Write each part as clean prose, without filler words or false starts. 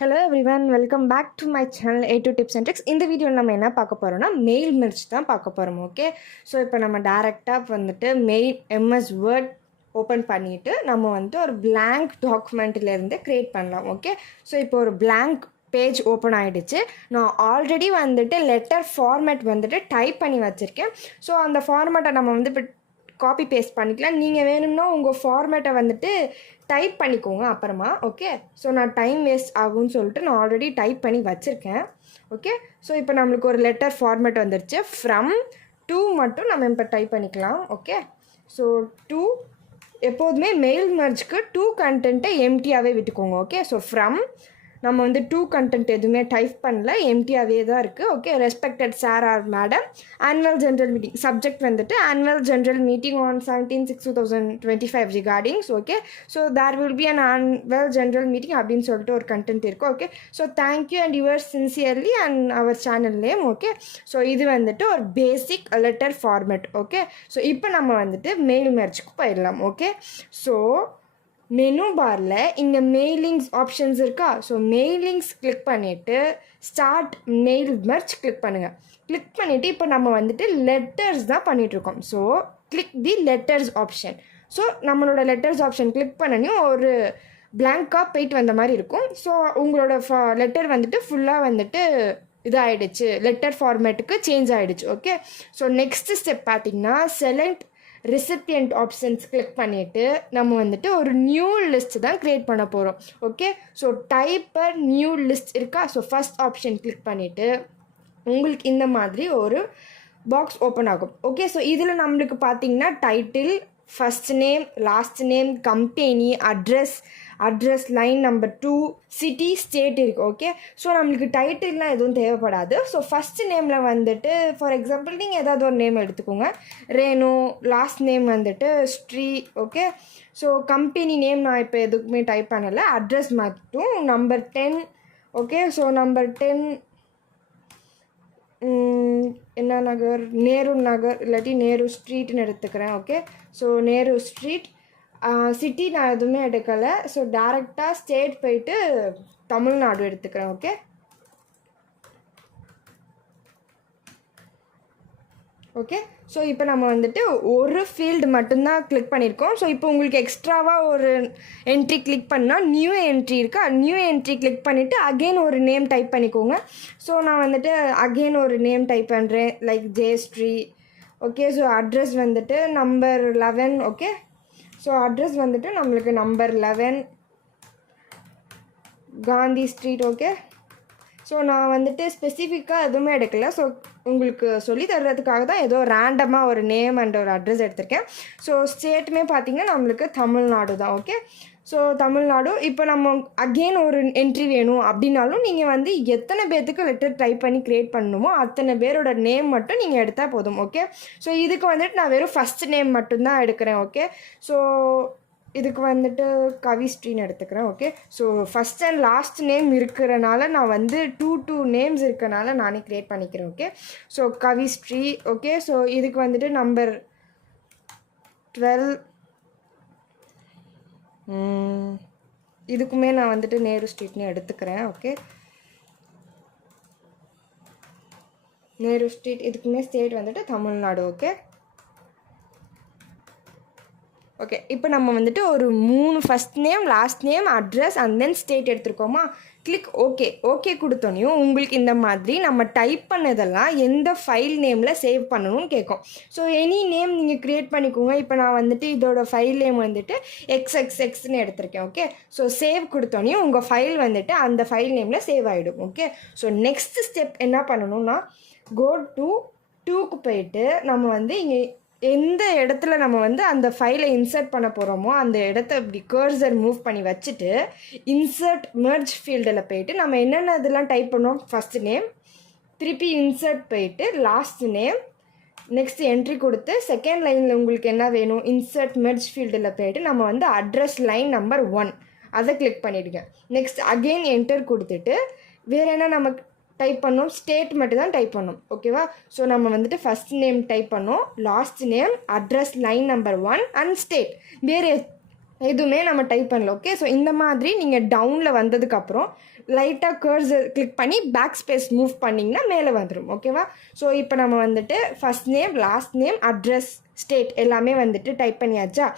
Hello everyone, welcome back to my channel A to Tips and Tricks. இந்த வீடியோவில் நம்ம என்ன பார்க்க போகிறோம்னா மெயில் மெர்ஜ் தான் பார்க்க போகிறோம். ஓகே, ஸோ இப்போ நம்ம டேரெக்டாக வந்துட்டு MS வேர்ட் ஓப்பன் பண்ணிவிட்டு நம்ம வந்துட்டு ஒரு blank டாக்குமெண்ட்லேருந்து க்ரியேட் பண்ணலாம். ஓகே, ஸோ இப்போ ஒரு blank பேஜ் ஓப்பன் ஆகிடுச்சு. நான் ஆல்ரெடி வந்துட்டு லெட்டர் ஃபார்மேட் வந்துட்டு டைப் பண்ணி வச்சுருக்கேன். ஸோ அந்த ஃபார்மேட்டை நம்ம வந்து இப்போ காப்பி பேஸ்ட் பண்ணிக்கலாம். நீங்கள் வேணும்னா உங்கள் ஃபார்மேட்டை வந்துட்டு டைப் பண்ணிக்கோங்க அப்புறமா. ஓகே, ஸோ நான் டைம் வேஸ்ட் ஆகும்னு சொல்லிட்டு நான் ஆல்ரெடி டைப் பண்ணி வச்சுருக்கேன். ஓகே, ஸோ இப்போ நம்மளுக்கு ஒரு லெட்டர் ஃபார்மேட் வந்துருச்சு. ஃப்ரம் டூ மட்டும் நம்ம இப்போ டைப் பண்ணிக்கலாம். ஓகே, ஸோ டூ எப்போதுமே மெயில் மெர்ஜ்க்கு டூ கண்டென்ட்டை எம்டியாகவே விட்டுக்கோங்க. ஓகே, ஸோ ஃப்ரம் நம்ம வந்து டூ கண்டென்ட் எதுவுமே டைப் பண்ணல, எம்டியாகவே தான் இருக்குது. Okay, respected sir or madam, annual general meeting subject வந்துட்டு annual general meeting on 17/6/2025 regardings. Okay, so there will be an annual general meeting அப்படின்னு சொல்லிட்டு ஒரு கண்டென்ட் இருக்குது. Okay, so thank you and your sincerely and our channel name. Okay, so இது வந்துட்டு ஒரு basic letter format. Okay, so இப்போ நம்ம வந்துட்டு மெயில் மெர்ஜ்க்கு போயிடலாம். ஓகே, ஸோ மெனு பாரில் இங்கே மெயிலிங்ஸ் ஆப்ஷன்ஸ் இருக்கா? ஸோ மெயிலிங்ஸ் கிளிக் பண்ணிவிட்டு ஸ்டார்ட் மெயில் மெர்ஜ் கிளிக் பண்ணுங்கள். கிளிக் பண்ணிவிட்டு இப்போ நம்ம வந்துட்டு லெட்டர்ஸ் தான் பண்ணிகிட்ருக்கோம். So click the letters option. So நம்மளோட லெட்டர்ஸ் ஆப்ஷன் கிளிக் பண்ணனையும் ஒரு பிளாங்காக போயிட்டு வந்த மாதிரி இருக்கும். ஸோ உங்களோட லெட்டர் வந்துட்டு ஃபுல்லாக வந்துட்டு இதாகிடுச்சு, லெட்டர் ஃபார்மேட்டுக்கு சேஞ்ச் ஆகிடுச்சு. ஓகே, ஸோ நெக்ஸ்ட் ஸ்டெப் பார்த்திங்கன்னா செலக்ட் ரிசிப்பியன்ட் ஆப்ஷன்ஸ் கிளிக் பண்ணிவிட்டு நம்ம வந்துட்டு ஒரு நியூ லிஸ்ட் தான் க்ரியேட் பண்ண போகிறோம். Okay, so diaper new list இருக்கா? ஸோ ஃபஸ்ட் ஆப்ஷன் கிளிக் பண்ணிவிட்டு உங்களுக்கு இந்த மாதிரி ஒரு பாக்ஸ் ஓப்பன் ஆகும். ஓகே, ஸோ இதில் நம்மளுக்கு பார்த்தீங்கன்னா title, first name, last name, company, address line number 2, city, state இருக்குது. ஓகே, ஸோ நம்மளுக்கு டைட்டில்லாம் எதுவும் தேவைப்படாது. ஸோ ஃபஸ்ட்டு நேமில் வந்துட்டு ஃபார் எக்ஸாம்பிள் நீங்கள் ஏதாவது ஒரு நேம் எடுத்துக்கோங்க, ரேணு. லாஸ்ட் நேம் வந்துட்டு Sri. Okay, so company name நான் இப்போ எதுக்குமே டைப் பண்ணலை, அட்ரஸ் மட்டும் நம்பர் 10. ஓகே, ஸோ நம்பர் 10 என்ன நகர், நேரு நகர் இல்லாட்டி நேரு ஸ்ட்ரீட்னு எடுத்துக்கிறேன். Okay, so Nehru street. City நான் எதுவுமே எடுக்கலை. ஸோ டேரெக்டாக ஸ்டேட் போயிட்டு தமிழ்நாடு எடுத்துக்கிறேன். ஓகே, ஓகே, ஸோ இப்போ நம்ம வந்துட்டு ஒரு ஃபீல்டு மட்டும்தான் கிளிக் பண்ணியிருக்கோம். ஸோ இப்போ உங்களுக்கு எக்ஸ்ட்ராவாக ஒரு என்ட்ரி கிளிக் பண்ணால் நியூ என்ட்ரி இருக்கா, நியூ என்ட்ரி கிளிக் பண்ணிவிட்டு அகெயின் ஒரு நேம் டைப் பண்ணிக்கோங்க. ஸோ நான் வந்துட்டு அகெயின் ஒரு நேம் டைப் பண்ணுறேன், like Jayashree. Okay, so address வந்துட்டு நம்பர் 11. ஓகே, ஸோ அட்ரஸ் வந்துட்டு நம்மளுக்கு number 11 Gandhi street. Okay, so நான் வந்துட்டு ஸ்பெசிஃபிக்காக எதுவுமே எடுக்கலை. ஸோ உங்களுக்கு சொல்லி தர்றதுக்காக தான் ஏதோ ரேண்டமாக ஒரு நேம் அண்ட் ஒரு அட்ரஸ் எடுத்திருக்கேன். ஸோ ஸ்டேட்டுமே பார்த்திங்கன்னா நம்மளுக்கு தமிழ்நாடு தான். Okay, so Tamil Nadu. இப்போ நம்ம அகெயின் ஒரு என்ட்ரி வேணும் அப்படின்னாலும் நீங்கள் வந்து எத்தனை பேர்த்துக்கு லெட்டர் டைப் பண்ணி க்ரியேட் பண்ணணுமோ அத்தனை பேரோட நேம் மட்டும் நீங்கள் எடுத்தால் போதும். ஓகே, ஸோ இதுக்கு வந்துட்டு நான் வெறும் ஃபஸ்ட் நேம் மட்டும்தான் எடுக்கிறேன். ஓகே, ஸோ இதுக்கு வந்துட்டு கவிஸ்ரீன்னு எடுத்துக்கிறேன். Okay, so first and last name இருக்கிறனால நான் வந்து டூ நேம்ஸ் இருக்கிறனால நானே க்ரியேட் பண்ணிக்கிறேன். Okay, so Kavisri. Okay, so இதுக்கு வந்துட்டு நம்பர் 12. இதுக்குமே நான் வந்துட்டு நேரு ஸ்ட்ரீட்னு எடுத்துக்கிறேன். Okay, Nehru street. இதுக்குமே ஸ்டேட் வந்துட்டு தமிழ்நாடு. ஓகே, ஓகே, இப்போ நம்ம வந்துட்டு ஒரு 3 first name, last name, address and then state எடுத்துருக்கோமா. கிளிக் ஓகே கொடுத்தோனையும் உங்களுக்கு இந்த மாதிரி நம்ம டைப் பண்ணதெல்லாம் எந்த ஃபைல் நேமில் சேவ் பண்ணணும்னு கேட்கும். ஸோ எனி நேம் நீங்கள் க்ரியேட் பண்ணிக்கோங்க. இப்போ நான் வந்துட்டு இதோட ஃபைல் நேம் வந்துட்டு XXXன்னு எடுத்திருக்கேன். ஓகே, ஸோ சேவ் கொடுத்தோனையும் உங்கள் ஃபைல் வந்துட்டு அந்த ஃபைல் நேமில் சேவ் ஆகிடும். ஓகே, ஸோ நெக்ஸ்ட் ஸ்டெப் என்ன பண்ணணும்னா கோ டு 2க்கு போயிட்டு நம்ம வந்து இங்கே எந்த இடத்துல நம்ம வந்து அந்த ஃபைலை இன்சர்ட் பண்ண போகிறோமோ அந்த இடத்த இப்படி கர்சர் மூவ் பண்ணி வச்சுட்டு இன்சர்ட் மெர்ஜ் ஃபீல்டில் போயிட்டு நம்ம என்னென்ன இதெல்லாம் டைப் பண்ணோம், ஃபஸ்ட் நேம், திருப்பி இன்சர்ட் போயிட்டு லாஸ்ட் நேம், நெக்ஸ்ட் என்ட்ரி கொடுத்து செகண்ட் லைனில் உங்களுக்கு என்ன வேணும் இன்சர்ட் மெர்ஜ் ஃபீல்டில் போயிட்டு நம்ம வந்து அட்ரஸ் லைன் நம்பர் 1 அதை கிளிக் பண்ணிவிடுங்க. நெக்ஸ்ட் அகெயின் என்டர் கொடுத்துட்டு வேறு என்ன நமக்கு டைப் பண்ணோம், ஸ்டேட் மட்டும் தான் டைப் பண்ணோம். ஓகேவா, ஸோ நம்ம வந்துட்டு ஃபஸ்ட் நேம் டைப் பண்ணோம், last name, address line number 1 and state. வேறு எதுவுமே நம்ம டைப் பண்ணல. ஓகே, ஸோ இந்த மாதிரி நீங்கள் டவுனில் வந்ததுக்கப்புறம் லைட்டாக கர்சர் கிளிக் பண்ணி பேக் ஸ்பேஸ் மூவ் பண்ணிங்கன்னா மேலே வந்துடும். ஓகேவா? ஸோ இப்போ நம்ம வந்துட்டு first name, last name, address, state எல்லாமே வந்துட்டு டைப் பண்ணியாச்சா?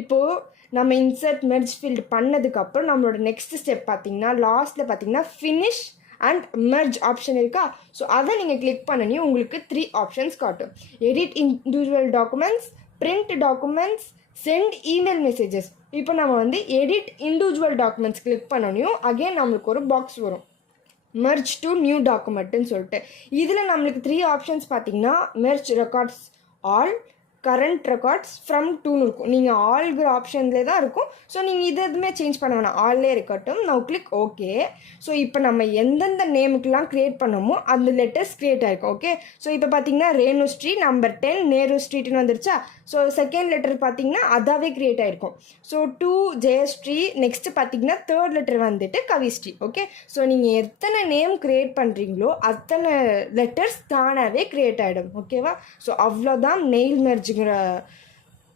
இப்போது நம்ம இன்சர்ட் மெர்ஜ் ஃபீல்டு பண்ணதுக்கப்புறம் நம்மளோட நெக்ஸ்ட் ஸ்டெப் பார்த்தீங்கன்னா லாஸ்ட்டில் பார்த்தீங்கன்னா ஃபினிஷ் அண்ட் மெர்ஜ் ஆப்ஷன் இருக்கா? ஸோ அதை நீங்கள் கிளிக் பண்ணி உங்களுக்கு 3 ஆப்ஷன்ஸ் காட்டும். Edit individual documents, print documents, send email messages. இப்போ நம்ம வந்து எடிட் இண்டிவிஜுவல் டாக்குமெண்ட்ஸ் கிளிக் பண்ணனையும் அகெயின் நம்மளுக்கு ஒரு பாக்ஸ் வரும், மெர்ஜ் டு நியூ டாக்குமெண்ட்டுன்னு சொல்லிட்டு. இதில் நம்மளுக்கு 3 ஆப்ஷன்ஸ் பார்த்தீங்கன்னா merge records all, current records, from டூன்னு இருக்கும். நீங்கள் ஆல்கிற ஆப்ஷன்லேயே தான் இருக்கும். ஸோ நீங்கள் இது எதுவுமே சேஞ்ச் பண்ண வேணாம், ஆல்லே இருக்கட்டும். நான் கிளிக் ஓகே. ஸோ இப்போ நம்ம எந்தெந்த நேமுக்கெலாம் க்ரியேட் பண்ணோமோ அந்த லெட்டர்ஸ் க்ரியேட் ஆகிருக்கும். ஓகே, ஸோ இப்போ பார்த்தீங்கன்னா ரேணு ஸ்ட்ரீட் நம்பர் 10 நேரு ஸ்ட்ரீட்னு வந்துருச்சா? ஸோ செகண்ட் லெட்டர் பார்த்தீங்கன்னா அதாவே க்ரியேட் ஆகிருக்கும். ஸோ 2 ஜெயஸ்ரீ, நெக்ஸ்ட்டு பார்த்தீங்கன்னா தேர்ட் லெட்டர் வந்துட்டு கவிஸ்ரீ. ஓகே, ஸோ நீங்கள் எத்தனை நேம் க்ரியேட் பண்ணுறீங்களோ அத்தனை லெட்டர்ஸ் தானாகவே க்ரியேட் ஆகிடும். ஓகேவா? ஸோ அவ்வளோதான் மெயில் மெர்ஜ்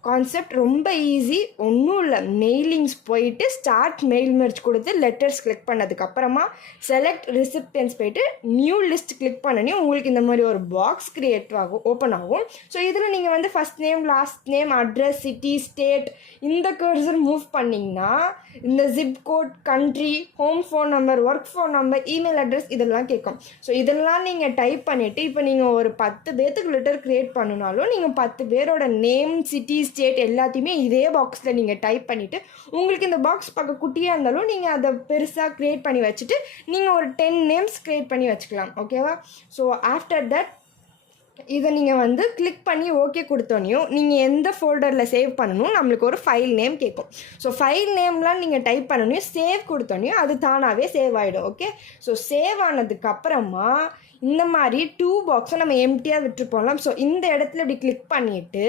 கான்செப்ட். ரொம்ப ஈஸி, ஒன்றும் இல்லை. மெயிலிங்ஸ் போயிட்டு ஸ்டார்ட் மெயில் மெர்ஜ் கொடுத்து லெட்டர்ஸ் கிளிக் பண்ணதுக்கப்புறமா செலக்ட் ரிசிப்டன்ஸ் போயிட்டு நியூ லிஸ்ட் கிளிக் பண்ணி உங்களுக்கு இந்த மாதிரி ஒரு பாக்ஸ் க்ரியேட் ஆகும், ஓப்பன் ஆகும். ஸோ இதில் நீங்கள் வந்து first name, last name, address, city, state இந்த கர்சர் மூவ் பண்ணிங்கன்னா இந்த zip code, country, home phone number, work phone number, email address இதெல்லாம் கேட்கும். ஸோ இதெல்லாம் நீங்கள் டைப் பண்ணிவிட்டு இப்போ நீங்கள் ஒரு 10 பேர்த்துக்கு லெட்டர் க்ரியேட் பண்ணினாலும் நீங்கள் 10 பேரோட நேம், சிட்டி, ஸ்டேட் எல்லாத்தையுமே இதே பாக்ஸில் நீங்கள் டைப் பண்ணிவிட்டு உங்களுக்கு இந்த பாக்ஸ் பார்க்க குட்டியாக இருந்தாலும் நீங்கள் அதை பெருசாக க்ரியேட் பண்ணி வச்சுட்டு நீங்கள் ஒரு 10 நேம்ஸ் க்ரியேட் பண்ணி வச்சுக்கலாம். ஓகேவா? ஸோ ஆஃப்டர் தட் இதை நீங்கள் வந்து கிளிக் பண்ணி ஓகே கொடுத்தோனையும் நீங்கள் எந்த ஃபோல்டரில் சேவ் பண்ணணும் நம்மளுக்கு ஒரு ஃபைல் நேம் கேட்கும். ஸோ ஃபைல் நேம்லாம் நீங்கள் டைப் பண்ணணும், சேவ் கொடுத்தோனையும் அது தானாகவே சேவ் ஆகிடும். ஓகே, ஸோ சேவ் ஆனதுக்கப்புறமா இந்த மாதிரி 2 பாக்ஸை நம்ம எம்டியாக விட்டுருப்போம்லாம். ஸோ இந்த இடத்துல இப்படி கிளிக் பண்ணிவிட்டு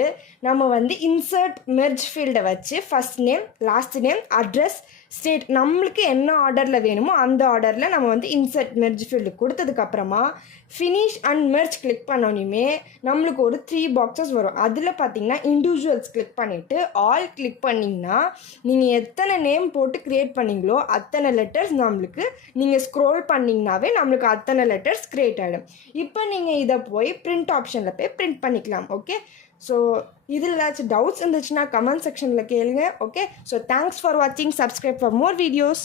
நம்ம வந்து இன்சர்ட் மெர்ஜ் ஃபீல்டை வச்சு first name, last name, address, state நம்மளுக்கு என்ன ஆர்டரில் வேணுமோ அந்த ஆர்டரில் நம்ம வந்து இன்சர்ட் மெர்ஜ் ஃபீல்டு கொடுத்ததுக்கப்புறமா ஃபினிஷ் அண்ட் மெர்ஜ் கிளிக் பண்ணோனையுமே நம்மளுக்கு ஒரு 3 பாக்ஸஸ் வரும். அதில் பார்த்தீங்கன்னா இண்டிவிஜுவல்ஸ் கிளிக் பண்ணிவிட்டு ஆல் கிளிக் பண்ணிங்கன்னா நீங்கள் எத்தனை நேம் போட்டு க்ரியேட் பண்ணிங்களோ அத்தனை லெட்டர்ஸ் நம்மளுக்கு நீங்கள் ஸ்க்ரோல் பண்ணிங்கனாவே நம்மளுக்கு அத்தனை லெட்டர்ஸ் க்ரியேட் ஆகிடும். இப்போ நீங்கள் இதை போய் பிரிண்ட் ஆப்ஷனில் போய் பிரிண்ட் பண்ணிக்கலாம். ஓகே, ஸோ இதில் ஏதாச்சும் டவுட்ஸ் இருந்துச்சுன்னா கமெண்ட் செக்ஷனில் கேளுங்க. ஓகே, ஸோ தேங்க்ஸ் ஃபார் வாட்சிங். Subscribe for more videos.